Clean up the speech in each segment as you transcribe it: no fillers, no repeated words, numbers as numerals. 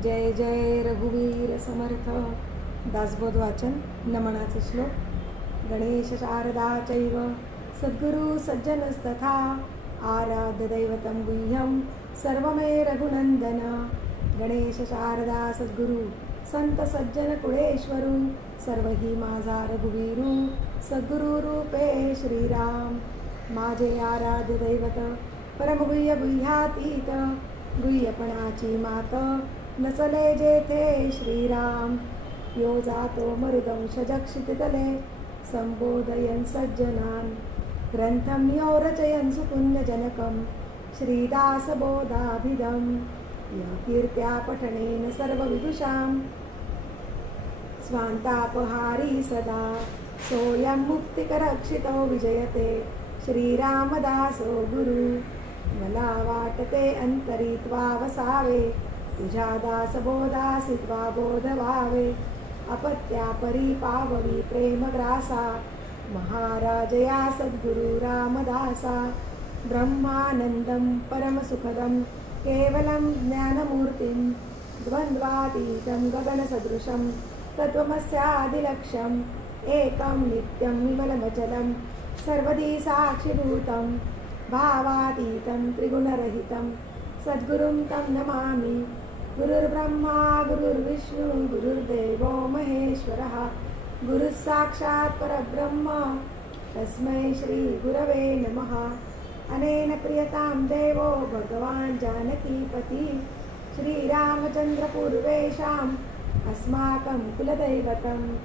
जय जय रघुवीर समर्थ. दासबोध वाचन. नमनाचे श्लोक. गणेश शारदा चैव सद्गुरु सज्जनस्तथा आराध्य दैवतं गुह्यं सर्वमे रघुनंदन. गणेश शारदा सद्गुरु संत सज्जन कुळेश्वरू सर्वही माझा रघुवीरू सद्गुरु रूपे श्रीराम. माझे आराध्य दैवत परमगुह्य गुह्यातीत गुह्यपणाची मात नचले जेथे श्रीराम. यो जातो मरुदंश जक्षितले संबोधयन् सज्जनान् ग्रंथं यो रचयन् सुपुण्यजनकं श्रीदासबोधाभिधं. या कीर्त्या पठनेन सर्वविदुषां स्वान्तापहारी सदा सोऽयं मुक्तिकरक्षितो विजयते श्रीरामदासो गुरु. मला वाटते अंतरी त्वा वसावे तुझ्या दासबोधासी त्वा बोध व्हावे. अपत्या परी पाववी प्रेमग्रासा महाराजया सद्गुरु रामदासा. ब्रह्मानंदं परमसुखदं केवलं ज्ञानमूर्तिं द्वन्द्वातीतं गगनसदृशं तत्त्वमस्यादिलक्ष्यम् एकं नित्यं विमलमचलं सर्वदी साक्षिभूतं भावातीतं त्रिगुणरहितं सद्गुरुं तं नमामि. गुरुर्ब्रह्मा गुरुर्विष्णु गुरुर्देवो महेश्वरः गुरुः साक्षात् परब्रह्म तस्मै श्री गुरवे नमः. अनेन प्रियतां देवो भगवान् जानकीपति श्रीरामचन्द्र पूर्वेषाम् अस्माकं कुलदैवतं.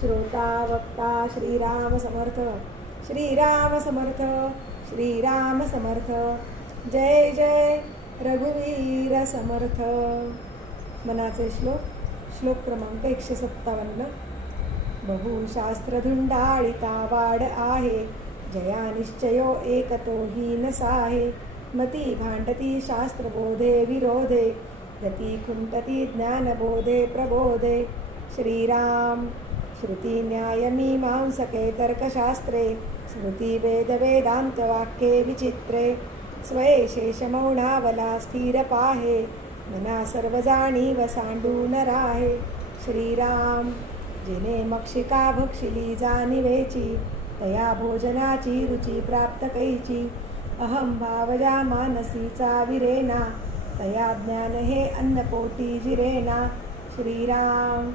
श्रोता वक्ता श्रीराम समर्थ श्रीराम समर्थ श्रीराम समर्थ. जय जय रघुवीर समर्थ. मनाचे श्लोक. श्लोक क्रमांक 157. बहुशास्त्रधुंडाळिता वाड आहे जया निश्चयो एकतो हीन साहे. मती भांडती शास्त्रबोधे विरोधे गती खुंटती ज्ञानबोधे प्रबोधे. श्रीराम. श्रुती न्याय मीमांसके तर्कशास्त्रे स्मृती वेद वेदांत वाक्ये विचित्रे. स्वये शेष मौनावला स्थिर पाहे मना सर्व जाणीव सांडून राहे. श्रीराम. जिने मक्षिका भक्षिली जाणिवेची तया भोजनाची रुची प्राप्त कैची. अहम भावजा मानसीचा विरेना तया ज्ञान हे अन्नपोटी जिरेना. श्रीराम.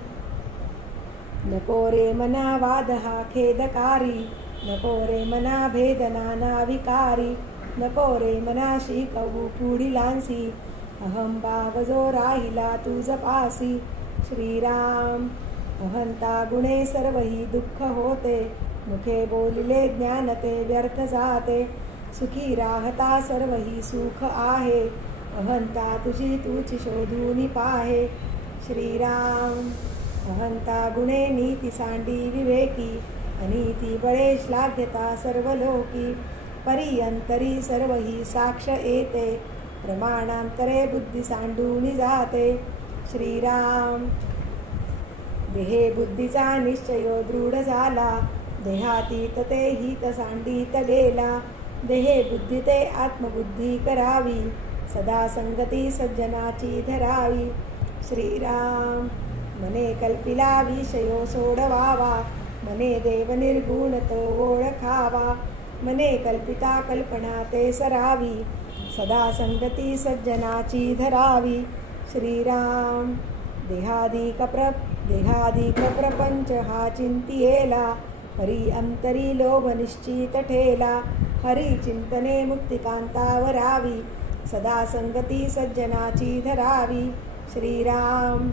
नको रे मना वाद हा खेदकारी नको रे मना भेदना विकारी. नको रे मनाशी कवू पुढिलांसी अहम भाव जो राहिला तुझ पासी. श्रीराम. अहंता गुणे सर्वही दुःख होते मुखे बोलिले ज्ञान ते व्यर्थ जाते. सुखी राहता सर्वही सुख आहे अहंता तुझी तूची शोधून पाहे. श्रीराम. अहंता गुणे नीती सांडी विवेकी अनीती बळे श्लाघ्यता सर्व लोकी. परियंतरी सर्वही साक्ष येते प्रमाणांतरे बुद्धी सांडून जाते. श्रीराम. देहे बुद्धीचा निश्चयो दृढ झाला देहातीत ते हित सांडीत गेला. देहे बुद्धी ते आत्मबुद्धी करावी सदा संगती सज्जनाची धरावी. श्रीराम. मने कल्पिला विषयो सोडवावा मने देव निर्गुण तो ओळखावा. मने कल्पिता कल्पना ते सरावी सदा संगती सज्जनाची धरावी. श्रीराम. देहादिक प्रपंच हा चिंतियेला हरी अंतरी लोभ निश्चित ठेला. हरी चिंतने मुक्तिकांतावरावी सदा संगती सज्जनाची धरावी. श्रीराम.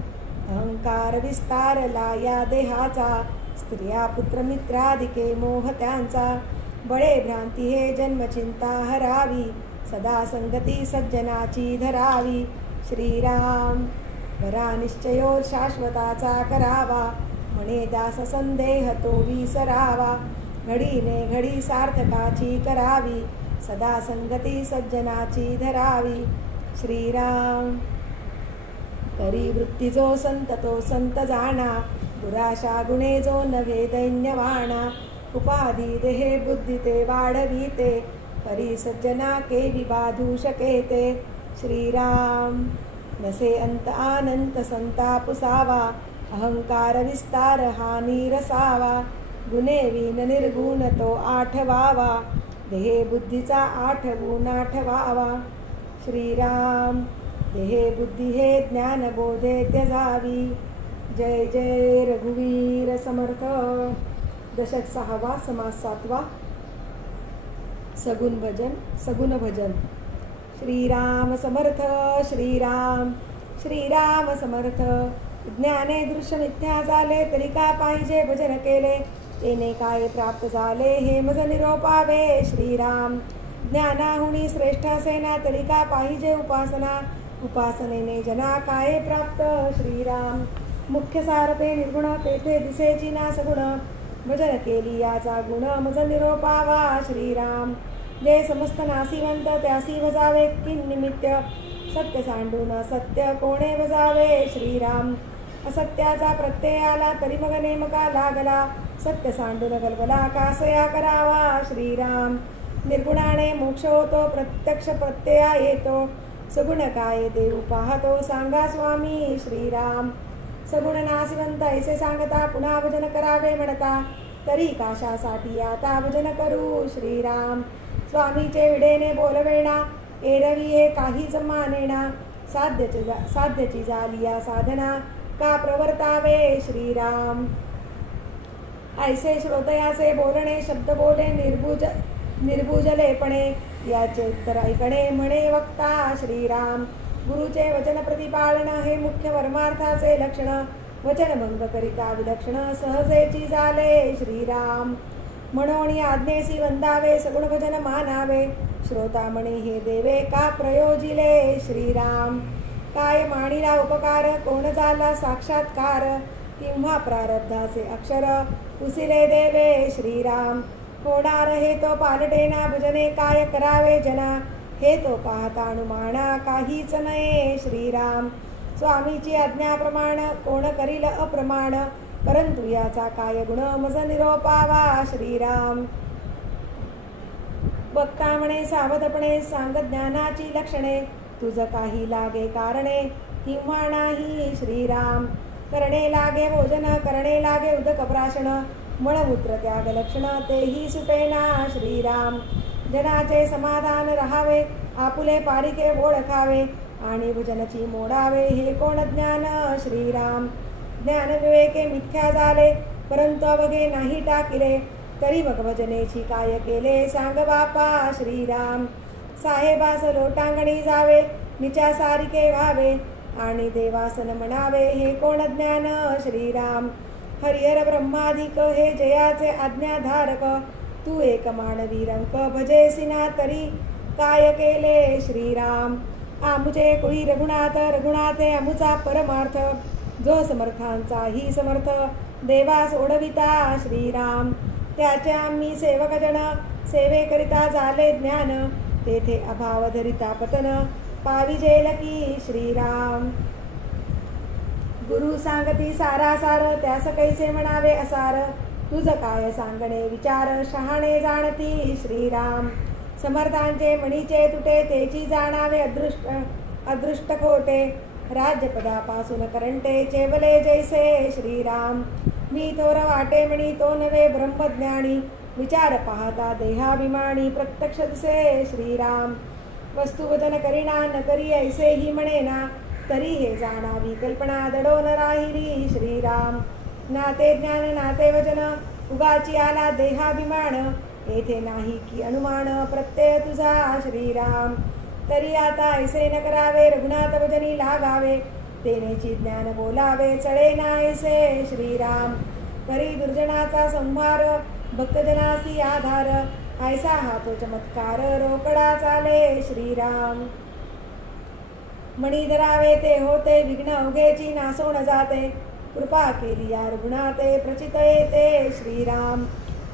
अहंकार विस्तारला या देहाचा स्त्रिया पुत्र मित्रादिके मोह त्यांचा. बळे भ्रांती हे जन्मचिंता हरावी सदा संगती सज्जनाची धरावी. श्रीराम. बरा निश्चयो शाश्वताचा करावा म्हणे दास संदेह तो विसरावा. घडीने घडी सार्थकाची करावी सदा संगती सज्जनाची धरावी. श्रीराम. करी वृत्ती जो संत तो संत जाणा दुराशा गुणे जो नव्हे दैन्यवाणा. उपाधी देहे बुद्धी ते वाढविते परी सज्जना के विबाधू शकेते. श्रीराम. नसे अंत अनंत संताप सावा, अहंकार विस्तार हा नीरसावा, गुणे विन निर्गुण तो आठवावा, देहे बुद्धीचा आठवून आठवावा. श्रीराम देहे बुद्धी हे ज्ञान बोधे त्यजावी. जय जय रघुवीर समर्थ. दशक 6वा, समास 7वा. सगुण भजन. श्रीराम समर्थ श्रीराम, श्रीराम समर्थ. ज्ञाने दृश्य मिथ्या झाले, तरी का पाहिजे भजन केले, तेने काय प्राप्त झाले हे मज निरोपावे. श्रीराम ज्ञानाहुनी श्रेष्ठ सेना, तरी का पाहिजे उपासना, उपासनेने जना काय प्राप्त. श्रीराम मुख्य सारते निर्गुण, तेथे दिसेची ना सगुण, भजन केली याचा गुण मज निरोपावा. श्रीराम जे समस्त नासिवंत, त्यासी भजावे किंनिमित्त, सत्य सांडून सत्य कोणे भजावे. श्रीराम असत्याचा प्रत्यय आला, तरी मग नेमका लागला, सत्य सांडून गलबला कासया करावा. श्रीराम निर्गुणाने मोक्ष होतो, प्रत्यक्ष प्रत्यया येतो, सगुण काय देव पाहतो, सांगा स्वामी. श्रीराम सगुण नासिवंत ऐसे सांगता, पुन्हा भजन करावे म्हणता, तरी काशासाठी आता भजन करू. श्रीराम स्वामीचे विडेने बोलवेना, एरवी हे काहीच मानेना, साध्यची झाली या साधना, का प्रवर्तावे. श्रीराम ऐसे श्रोतयाचे बोलणे, शब्द बोले निर्भुजलेपणे, याचे उत्तर ऐकणे म्हणे वक्ता. श्रीराम गुरुचे वचन प्रतिपालन हे मुख्य परमार्थाचे लक्षण, वचन भंग करिता विलक्षण सहजेची झाले. श्रीराम म्हणून आज्ञेसी वंदावे, सगुण भजन मानावे, श्रोता म्हणे हे देवे का प्रयोजिले. श्रीराम काय मानिला उपकार, कोण झाला साक्षात्कार, किंवा प्रारब्धाचे अक्षर पुसिले देवे. श्रीराम होणार हे तो पालटेना, भजने काय करावे जना, हे तो पाहता अनुमाना काहीच नये. श्रीराम स्वामीची आज्ञाप्रमाण, कोण करील अप्रमाण, परंतु याचा काय गुण मज निरोपावा. श्रीराम बघता म्हणे सावधपणे, सांग ज्ञानाची लक्षणे, तुझ काही लागे कारणे किंवा नाही. श्रीराम करणे लागे भोजन, करणे लागे उदक प्राशन, मळमूत्र त्याग लक्षण तेही सुटेना. श्रीराम जनाचे समाधान राहावे, आपुले पारिके ओळखावे, आणि भजनची मोडावे हे कोण ज्ञान. श्रीराम ज्ञान विवेके मिथ्या झाले, परंतु अवघे नाही टाकिले, तरी मग भजनेची काय केले सांग बापा. श्रीराम साहेबास लोटांगणी जावे, निच्या सारिके व्हावे, आणि देवासन म्हणावे हे कोण ज्ञान. श्रीराम हरिहर ब्रह्माधिक हे जयाचे आज्ञाधारक, तू एक मानवी रंक भजेसिना, तरी काय केले. श्रीराम आमुचे कुळी रघुनाथ, रघुनाथे अमुचा परमार्थ, जो समर्थांचाही समर्थ, देवा सोडविता. श्रीराम त्याचे आम्ही सेवकजन, सेवेकरिता झाले ज्ञान, तेथे अभाव धरिता पतन पाविजेल की. श्रीराम गुरु सांगती सारासार, त्यास कैसे म्हणावे असार, तुझ काय सांगणे विचार, शहाणे जाणती. श्रीराम समर्थांचे मणीचे तुटे, तेची जाणावे अदृष्ट खोटे, राज्यपदापासून करंटे चेवले जैसे. श्रीराम मी थोर वाटे म्हणी, तो नवे ब्रह्मज्ञानी, विचार पाहता देहाभिमानी, प्रत्यक्ष दिसे. श्रीराम वस्तुवचन करीना, न करी ऐसे ही म्हणेना, तरी हे जाणावी कल्पना दडो न राहिली. श्रीराम नाते ज्ञान नाते वचन, उगाची आला देहाभिमान, येथे नाही की अनुमान, प्रत्यय तुझा. श्रीराम तरी आता ऐसे न करावे, रघुनाथ भजनी लागावे, तेनेची ज्ञान बोलावे, चढे ना ऐसे. श्रीराम करी दुर्जनाचा संहार, भक्तजनासी आधार, ऐसा हा तो चमत्कार, रोकडा चाले. श्रीराम मणी धरावे ते होते, विघ्न अवघेची नासोण जाते, कृपा केली या रघुनाथे प्रचित येते. श्रीराम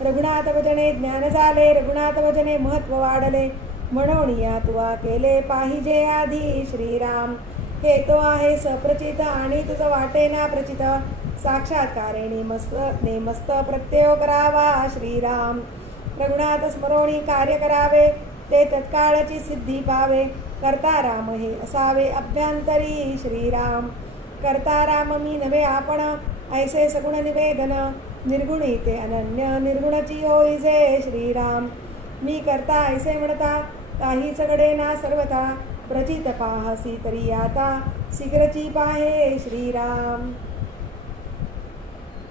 रघुनाथ भजने ज्ञान झाले, रघुनाथ भजने महत्व वाढले, म्हणून या तुवा केले पाहिजे आधी. श्रीराम हे तो आहे सप्रचित, आणि तुझ वाटे ना प्रचित, साक्षात्कारे नेमस्त प्रत्यय करावा. श्रीराम रघुनाथ स्मरोणी कार्य करावे, ते तत्काळची सिद्धी पावे, करता राम हे असावे अभ्यंतरी श्रीराम. करता राम मी नव्हे आपण ऐसे सगुण निवेदन. निर्गुणी ते अनन्य निर्गुणची होईजे श्रीराम. मी करता ऐसे म्हणता काहीच घडे ना सर्वता. प्रचित पाहसी तरी आता शीघ्रची पाहे श्रीराम.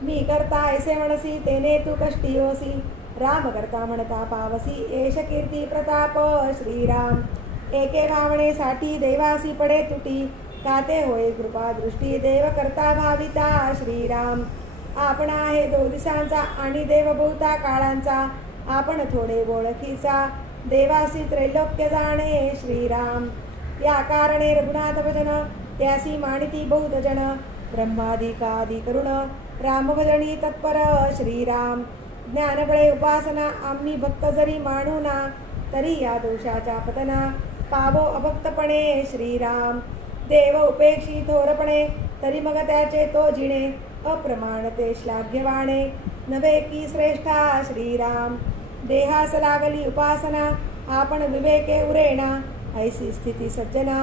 मी करता ऐसे म्हणसी तेने तू कष्टी होसी. राम करता म्हणता पावसी एष कीर्ती प्रताप श्रीराम. एके भावनेसाठी देवासी पडे तुटी. काते होय कृपा दृष्टी देव करता भाविता श्रीराम. आपण आहे 2 दिवसांचा आणि देव बहुता काळांचा. आपण थोडे ओळखीचा देवासी त्रैलोक्य जाणे श्रीराम. या कारणे रघुनाथ भजन त्यासी मानिती बहुत जन. ब्रह्मादिकादि करुण राम भजनी तत्पर श्रीराम. ज्ञानबळे उपासना आम्ही भक्त जरी मानू ना. तरी या दोषाच्या पतना पावो अभक्तपणे श्रीराम. देव उपेक्षी थोरपणे तरी मग त्याचे तो जिणे. अप्रमाण ते श्लाघ्यवाणे नव्हे की श्रेष्ठा श्रीराम. देहास लागली उपासना आपण विवेके उरेणा. ऐसी स्थिती सज्जना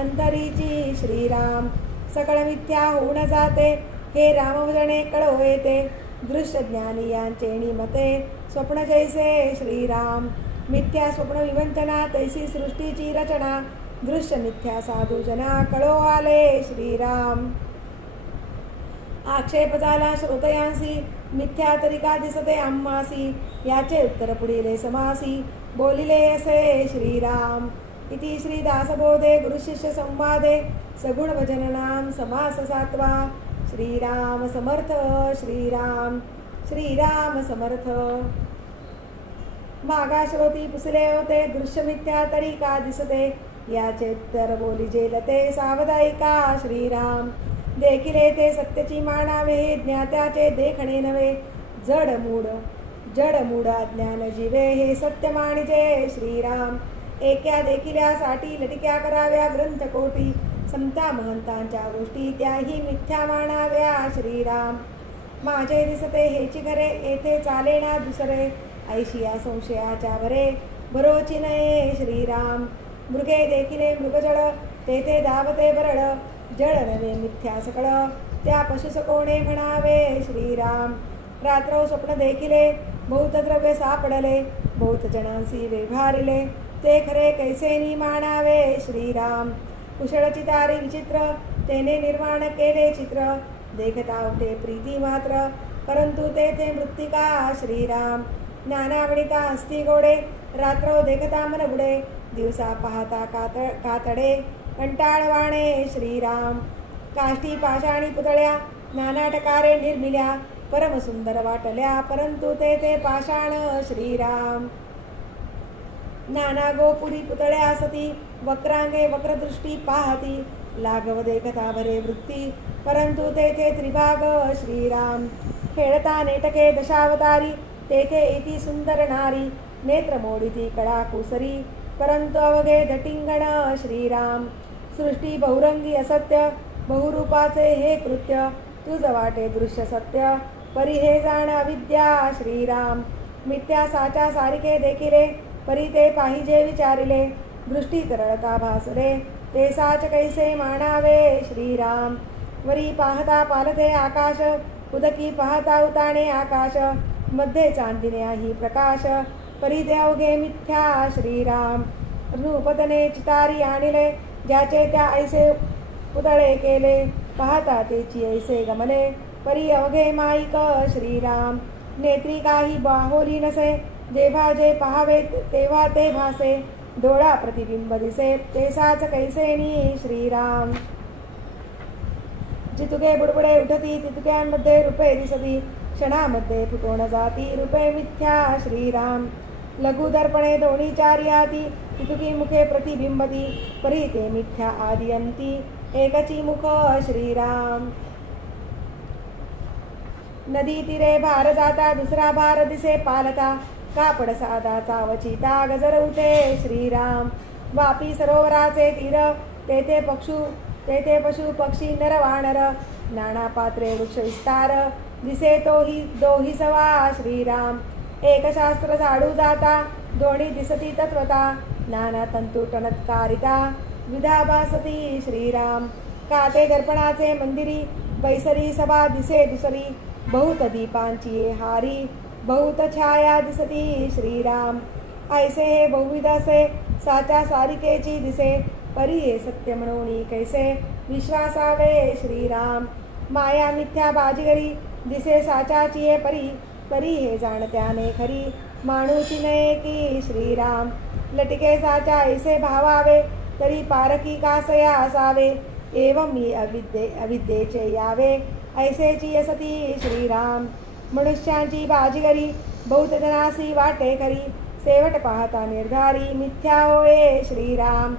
अंतरीची श्रीराम. सकळ मिथ्या होऊन जाते हे रामभजने कळो येते. दृश्य ज्ञानी यांचे निमते स्वप्न जैसे श्रीराम. मिथ्या स्वप्न विवंचना तैसी सृष्टीची रचना. दृश्य मिथ्या साधू जना कळो आले श्रीराम. आक्षेप झाला श्रोतयांसी मिथ्या तरिका दिसते आम्हासी. याचे उत्तर पुढीले समासी बोलिले असे श्रीराम. इति श्रीदासबोधे गुरुशिष्य संवादे सगुण भजन नाम समास 7वा. श्रीराम समर्थ श्रीराम. श्रीराम समर्थ. मागा श्रोती पुसले होते दृश्य मिथ्या तरिका दिसते. याचे उत्तर बोली जेलते सावधायिका श्रीराम. देखिले ते सत्यची मानावे हे ज्ञात्याचे देखणे नव्हे. जड मूढ अज्ञान जीवे हे सत्य मानिजे श्रीराम. एक्या देखिल्यासाठी लटिक्या कराव्या ग्रंथ कोटी. समता महंतांच्या गोष्टी त्याही मिथ्या मानाव्या श्रीराम. माझे दिसते हेची खरे येथे चाले ना दुसरे. ऐशिया संशयाच्या भरे भरोची नये श्रीराम. मृगे देखिले मृगजळ तेथे धावते बरळ. जळ नवे मिथ्या सकळ त्या पशुस कोणे म्हणावे श्रीराम. रात्र स्वप्न देखिले बहुत द्रव्य सापडले. बहुत जणांसी व्यवहारिले ते खरे कैसेनी मानावे श्रीराम. कुशळ चितारी विचित्र तेने निर्माण केले चित्र. देखता उठे प्रीती मात्र परंतु तेथे मृत्तिका श्रीराम. ज्ञानावणिता हस्ती गोडे रात्र देखता मन बुडे. दिवसा पाहता कातडे कंटाळवाणे श्रीराम. काष्टी पाषाणी पुतळ्या नाना टकारे निर्मिल्या. परमसुंदर वाटल्या परंतु तेथे पाषाण श्रीराम. नाना गोपुरी पुतळ्या सती वक्रांगे वक्रदृष्टी पाहती. लागव देखता भरे वृत्ती परंतु तेथे त्रिभाग श्रीराम. खेळता नेटके दशावतारी तेथे इति सुंदर नारी. नेत्र मोडिती कळा कुसरी परंतु अवघे धटिंगण श्रीराम. सृष्टी बहुरंगी असत्य बहुरूपाचे हे कृत्य. तुझ वाटे दृश्य सत्य परी हे जाण अविद्या श्रीराम. मिथ्या साचा सारिखे देखिले परी ते पाहिजे विचारिले. दृष्टी तरळता भासरे ते साच कैसे मानावे श्रीराम. वरी पाहता पालथे आकाश उदकी पाहता उताणे आकाश. मध्ये चांदिने ही प्रकाश परी ते अवघे मिथ्या श्रीराम. नृपतने चितारी आणिले ज्याचे त्या ऐसे पुतळे केले. पाहता तेची ऐसे गमले परी अवघे माईक श्रीराम. नेत्री काही बाहोली नसे जेव्हा जे पाहावे तेव्हा ते भासे. डोळा प्रतिबिंब दिसे ते साच कैसेनी श्रीराम. जितुके बुडबुडे उठती तितुक्यांमध्ये रूपे दिसती. क्षणामध्ये फुटून जाती रूपे मिथ्या श्रीराम. लघु दर्पणे दोन्ही चार्याती तितुकी मुखे प्रतिबिंबती. परी ते मिथ्या आदियंती एकची मुख श्रीराम. नदी तीरे भार जाता दुसरा भार दिसे पालता. कापड साधा चावचिता गजर उठे श्रीराम. वापी सरोवराचे तीर तेथे पशु पक्षी नर वानर. नाना पात्रे वृक्ष विस्तार दिसे तोही दोही सवा श्रीराम. एक शास्त्र झाडू जाता दोन्ही दिसती तत्वता. नाना तंतू टणत्कारिता विधा भासती श्रीराम. काते दर्पणाचे मंदिरी बैसरी सभा दिसे दुसरी. बहुत दीपांची हारी बहुत छाया दिसती श्रीराम. ऐसे हे बहुविध असे साचा सारिकेची दिसे. परी हे सत्य म्हणून कैसे विश्वासावे श्रीराम. माया मिथ्या बाजीगरी दिसे साचाची हे परी. परी हे जाणत्याने खरी माणूची नये की श्रीराम. लटिके साचा ऐसे भावावे तरी पारखी कासया असावे. एवं मी अविद्येचे यावे ऐसेची असती श्रीराम. मनुष्यांची बाजीगरी बहुत जनासी वाटे खरी. सेवट पाहता निर्धारी मिथ्या होय श्रीराम.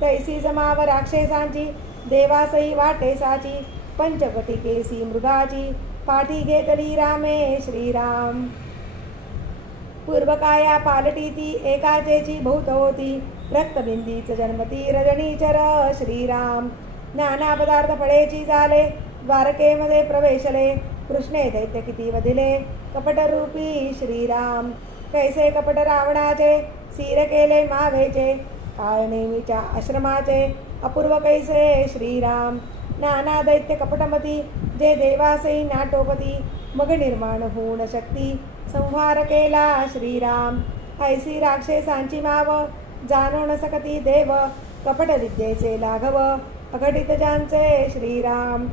तैसी जमाव राक्षसांची देवासई वाटे साची. पंचकटिकेसी मृगाची पाठी घेतली रामे श्रीराम. पूर्वकाया पालटी ती एकाचेची बहुत होती. रक्तबिंदीच जन्मती रजनीचर श्रीराम. नाना पदार्थ फळेची झाले द्वारकेमध्ये प्रवेशले. कृष्णे दैत्य किती वधिले कपटरूपी श्रीराम. कैसे कपट रावणाचे सीर केले मावेचे. काळ नेमीच्या आश्रमाचे अपूर्व कैसे श्रीराम. नाना दैत्य कपटमती जे देवासई नाटोपती. मग निर्माण होऊन शक्ती संहार केला श्रीराम. ऐसी राक्षसांची माव जाणो न सकती देव. कपट विद्येचे लाघव अघटित ज्यांचे श्रीराम.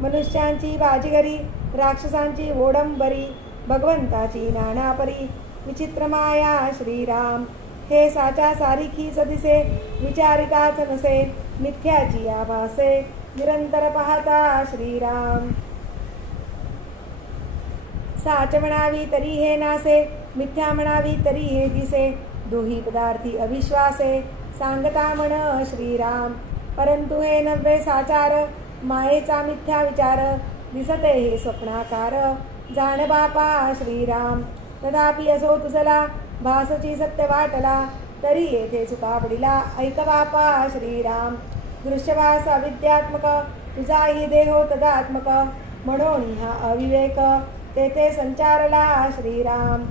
मनुष्यांची बाजीगरी राक्षसांची ओडंबरी. भगवंताची नाना परी विचित्र माया श्रीराम. हे साचा सारिखीच दिसे विचारिताच नसे. मिथ्याची आभासे निरंतर पाहता श्रीराम. साच म्हणावी तरी हे नासे मिथ्या म्हणावी तरी हे दिसे. दोही पदार्थी अविश्वासे सांगता म्हण श्रीराम. परंतु हे नव्हे साचार मायेचा मिथ्या विचार. दिसते हे स्वप्नाकार जाण बापा श्रीराम. तथापि असो तुझला भासची सत्य वाटला. तरी येथे चुका पडिला ऐक बापा श्रीराम. दृश्यभास अविद्यात्मक तुझाही देहो तदात्मक. म्हणून हा अविवेक तेथे संचारला श्रीराम.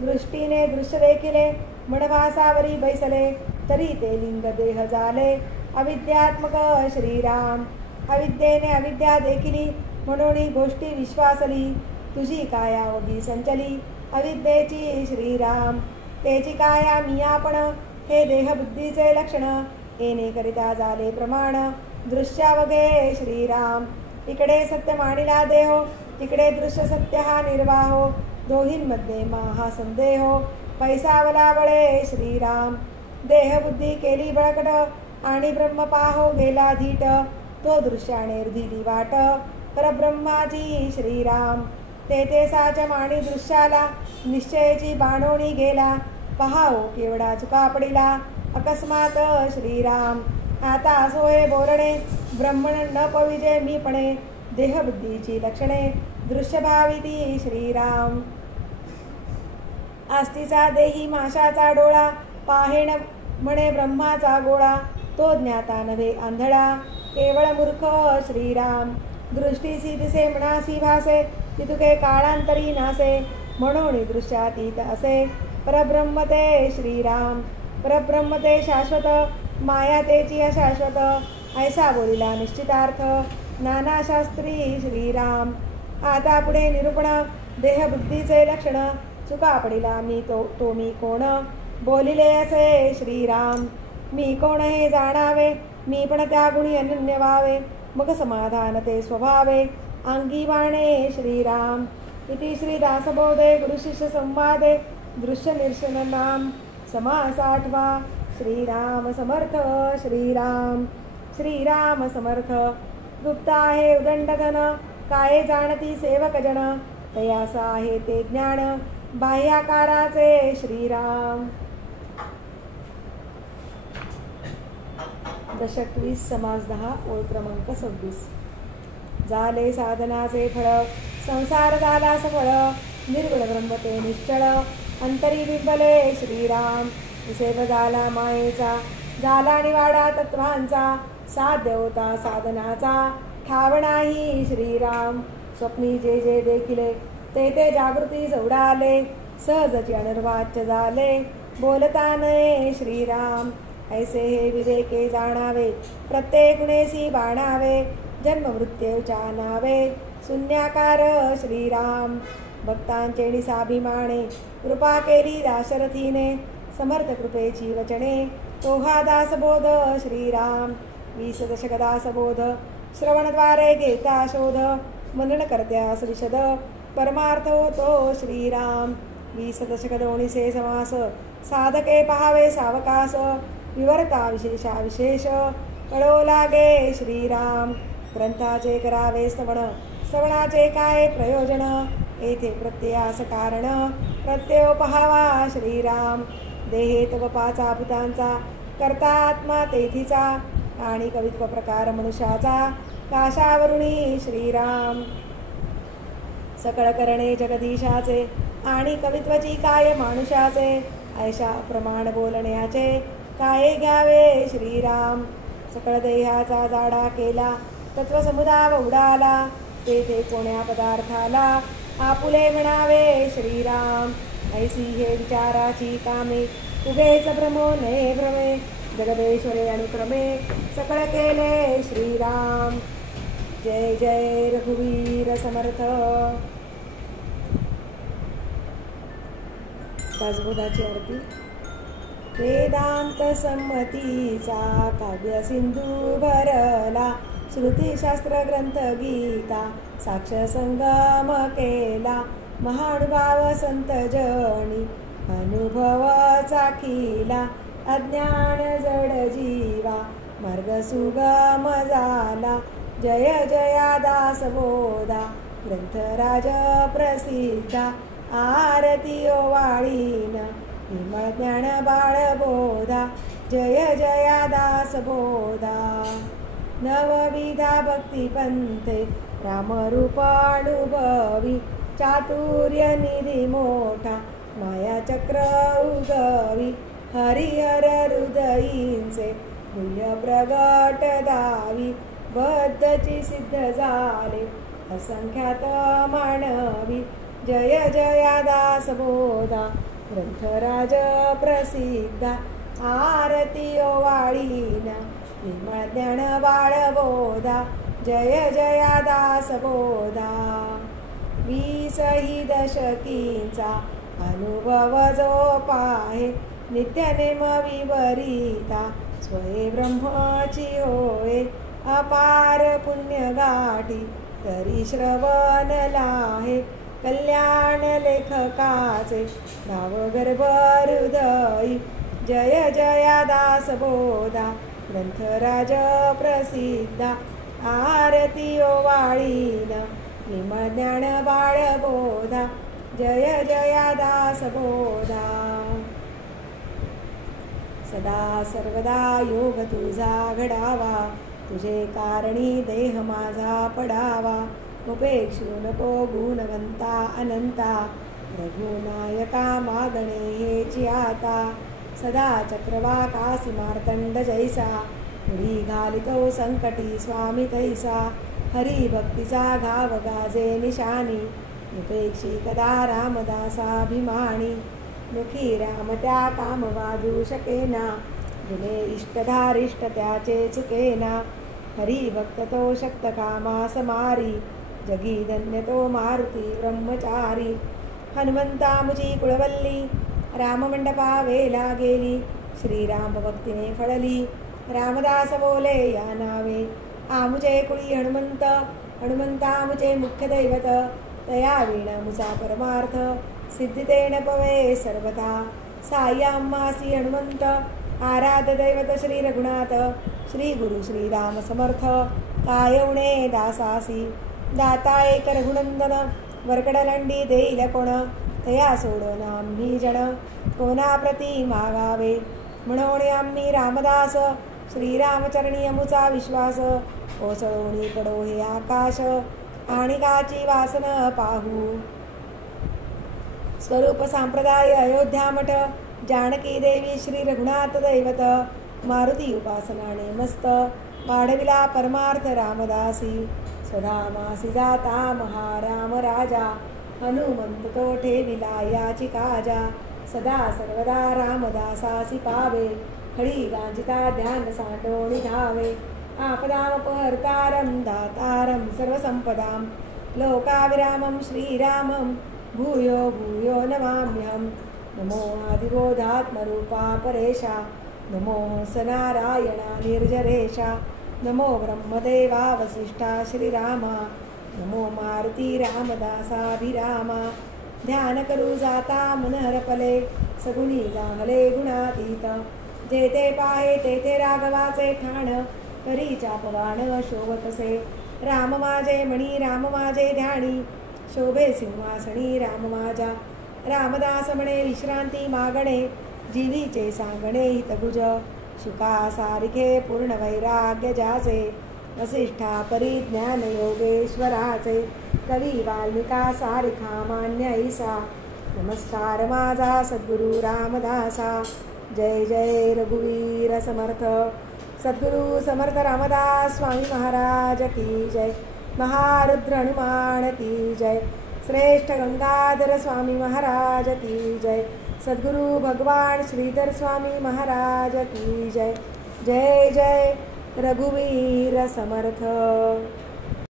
दृष्टीने दृश्य देखिले मनभासावरी बैसले. तरी ते लिंग देह झाले अविद्यात्मक श्रीराम. अविद्येने अविद्या देखिली म्हणून गोष्टी विश्वासली. तुझी काया वगी संचली अविद्येची श्रीराम. तेची काया मियापण हे देहबुद्धीचे लक्षण. येणे करिता झाले प्रमाण दृश्यावगे श्रीराम. इकडे सत्य मानिला देहो तिकडे दृश्य सत्य हा निर्वाहो. दोहींमध्ये महा संदेहो पैसावला बळे श्रीराम. देहबुद्धी केली बळकट आणि ब्रह्म पाहो गेला धीट. तो दृश्याने दिली वाट परब्रह्माची श्रीराम. तेथे साच माणी दृश्याला निश्चयाची बाणोणी गेला. पहाओ केवढा चुका पडिला अकस्मात श्रीराम. आता सोये बोलणे ब्रह्मण न पविजे मीपणे. देहबुद्धीची लक्षणे दृश्यभाविती श्रीराम. आस्तीचा देही माशाचा डोळा पाहेण म्हणे ब्रह्माचा गोळा. तो ज्ञाता नव्हे आंधळा केवळ मूर्ख श्रीराम. दृष्टीसी दिसे मनासी भासे तितुके काळांतरी नासे. म्हणून दृश्यातीत असे परब्रह्म ते श्रीराम. परब्रह्म ते शाश्वत माया तेची अशाश्वत. ऐसा बोलिला निश्चितार्थ नाना शास्त्री श्रीराम. आता पुढे निरूपण देहबुद्धीचे लक्षण. चुका पडिला मी तो मी कोण बोलिले असे श्रीराम. मी कोण हे जाणावे मी पण त्या गुणी अनन्य व्हावे. मग समाधान ते स्वभावे अंगी बाणे श्रीराम. इति श्रीदासबोधे गुरुशिष्य संवादे दृश्य निर्शन नाम समास 8वा. श्रीराम समर्थ श्रीराम. श्रीराम समर्थ. गुप्त आहे उदंडघन काय जाणती सेवक जन. तयासा आहे ते ज्ञान बाह्याकाराचे श्रीराम. दशक 20 समास 10 ओळ क्रमांक 26. झाले साधनाचे फळ संसार झाला सफळ. निर्गुण ब्रह्म ते निश्चळ अंतरी बिंबले श्रीराम. सेव झाला मायेचा झाला निवाडा तत्वांचा. साध्य होता साधनाचा ठाव नाही श्रीराम. स्वप्नी जे जे देखिले ते ते जागृती उडाले. सहजची अनिर्वाच्य झाले बोलता नये श्रीराम. ऐसे हे विवेके जाणावे, प्रत्येक गुणेसी बाणावे. जन्म मृत्यूच्या नावे शून्याकार श्रीराम. भक्तांचे निसाभिमाने कृपा केली दाशरथीने. समर्थ कृपेची वचने तो हा दासबोध श्रीराम. 20 दशक दासबोध श्रवणद्वारे घेता शोध. मनन करत्यास विशद परमार्थ होतो श्रीराम. 20 दशक दोन्हीसे समास साधके पहावे सावकाश. विवर्ता विशेषा विशेष कळो लागे श्रीराम. ग्रंथाचे करावे श्रवण, श्रवणाचे काय प्रयोजन. येथे प्रत्ययास कारण प्रत्यय पहावा श्रीराम. देहे तव 5 भूतांचा करता आत्मा तेथीचा. आणि कवित्व प्रकार मनुष्याचा काशावरुणी श्रीराम. सकळ करणे जगदीशाचे आणि कवित्वची काय मानुषाचे. ऐशा प्रमाण बोलण्याचे काय घ्यावे श्रीराम. सकळ देहाचा जाडा केला तत्वसमुदाय उडाला. तेथे कोण्या पदार्थाला आपुले म्हणावे श्रीराम. ऐसी हे विचाराची कामे उभेच भ्रमो नये भ्रमे. जगदेश्वरे अनुक्रमे सकळ केले श्रीराम. जय जय रघुवीर समर्थ. दासबोधाची आरती. वेदांत संमतीचा काव्य सिंधू भरला. श्रुतिशास्त्र ग्रंथ गीता साक्ष संगम केला. महानुभाव संत जणी अनुभव चाखिला. अज्ञान जड जीवा मार्ग सुगम झाला. जय जया दासबोधा ग्रंथराज प्रसिद्धा. आरती ओवाळीन विमळ ज्ञान बाळबोधा. जय जया दासबोधा. नवविधा भक्तिपंथे रामरूप अनुभवी. चातुर्य निधी मोठा माया चक्र उगवी. हरिहर हृदयींचे मूल्य प्रगट दावी. बद्धची सिद्ध झाले असंख्यात मानवी. जय जया दासबोधा ग्रंथराज प्रसिद्धा. आरती ओवाळीन विमळ ज्ञान बाळबोधा. जय जया दासबोधा. 20 दशकींचा अनुभव जो पाहे. नित्यनेम विवरिता स्वये ब्रह्माची होय. अपार पुण्य गाठी तरी श्रवण लाहे. कल्याण लेखकाचे नाव गर्भ हृदयी. जय जया दासबोधा ग्रंथराज प्रसिद्धा. आरती ओवाळीन विमळ ज्ञान बाळबोधा. जय जया दासबोधा. सदा सर्वदा योग तुझा घडावा. तुझे कारणी देह माझा पडावा. उपेक्षू नको गुणवंता अनंता. रघुनायका मागणे हेची आता. सदा चक्रवाकासी मार्तंड जैसा. उडी घालितो संकटी स्वामी तैसा. हरी भक्तीचा घाव गाजे निशानी. उपेक्षी कदा रामदासाभिमानी. मुखी राम त्या काम वाजू शकेना. जुने इष्टधारिष्ट त्याचे चुकेना. हरी भक्त तो शक्त कामा समारी. जगी धन्य तो मारुती ब्रह्मचारी. हनुमंता मुची कुळवल्ली राममंडपा वेला गेली. श्रीराम भक्तीने फळली रामदास बोले या नावे. आमुचे कुळी हनुमंत हनुमंता मुचे मुख्य दैवत. तया वीण मुचा परमार्थ सिद्धितेन पवे सर्वथा. साई आम्हासी हनुमंत आराध्य दैवत श्री रघुनाथ. श्री गुरु श्रीराम समर्थ कायवणे दासासी. दाता एक रघुनंदन वरकडलंडी देईल कोण. तया सोडून आम्ही जण कोणा प्रती मागावे. म्हणून आम्ही रामदास श्रीरामचरणी अमुचा विश्वास. ओसळून पडो हे आकाश आणि गाची वासन पाहू. स्वरूप संप्रदाय अयोध्या मठ. जानकी देवी श्री रघुनाथ दैवत. मारुती उपासनाने मस्त वाढविला परमार्थ रामदासी. स्वधामासी जाता महाराम राजा. हनुमंत तो ठेविला याची काजा. सदा सर्वदा रामदासासी पावे, खडी गांजिता ध्यान सांडोणी धावे. आपदामपहर्तारं दातारं सर्वसंपदां, लोकाविरामं श्रीरामं भूयो भूयो नमाम्यहं. नमो आदिबोधात्मरूपा परेशा, नमो सनारायणा निर्जरेशा, नमो ब्रह्मदेवा वसिष्ठा श्रीरामा, नमो मारुती रामदासाभिरामा. ध्यान करू जाता मन हरपले, सगुणी गांगले गुणातीत. जेथे पाहे तेथे राघवाचे ठाण, करी चापवाण शोभतसे. राम माझे मणी राम माझे ध्यानी, शोभे सिंहासनी राम माझा. रामदास म्हणे विश्रांती मागणे, जीवीचे सांगणे हितगुज. शुका सारिखे पूर्ण वैराग्य जाचे, वसिष्ठा परिज्ञान योगेश्वराचे. कवी वाल्मिका सारिखा मान्य ऐसा, नमस्कार माझा सद्गुरु रामदासा. जय जय रघुवीर समर्थ सद्गुरु समर्थ रामदास स्वामी महाराज की जय. महारुद्र हनुमान की जय. श्रेष्ठ गंगाधर स्वामी महाराज की जय. सद्गुरु भगवान श्रीधर स्वामी महाराज की जय. जय जय रघुवीर समर्थ.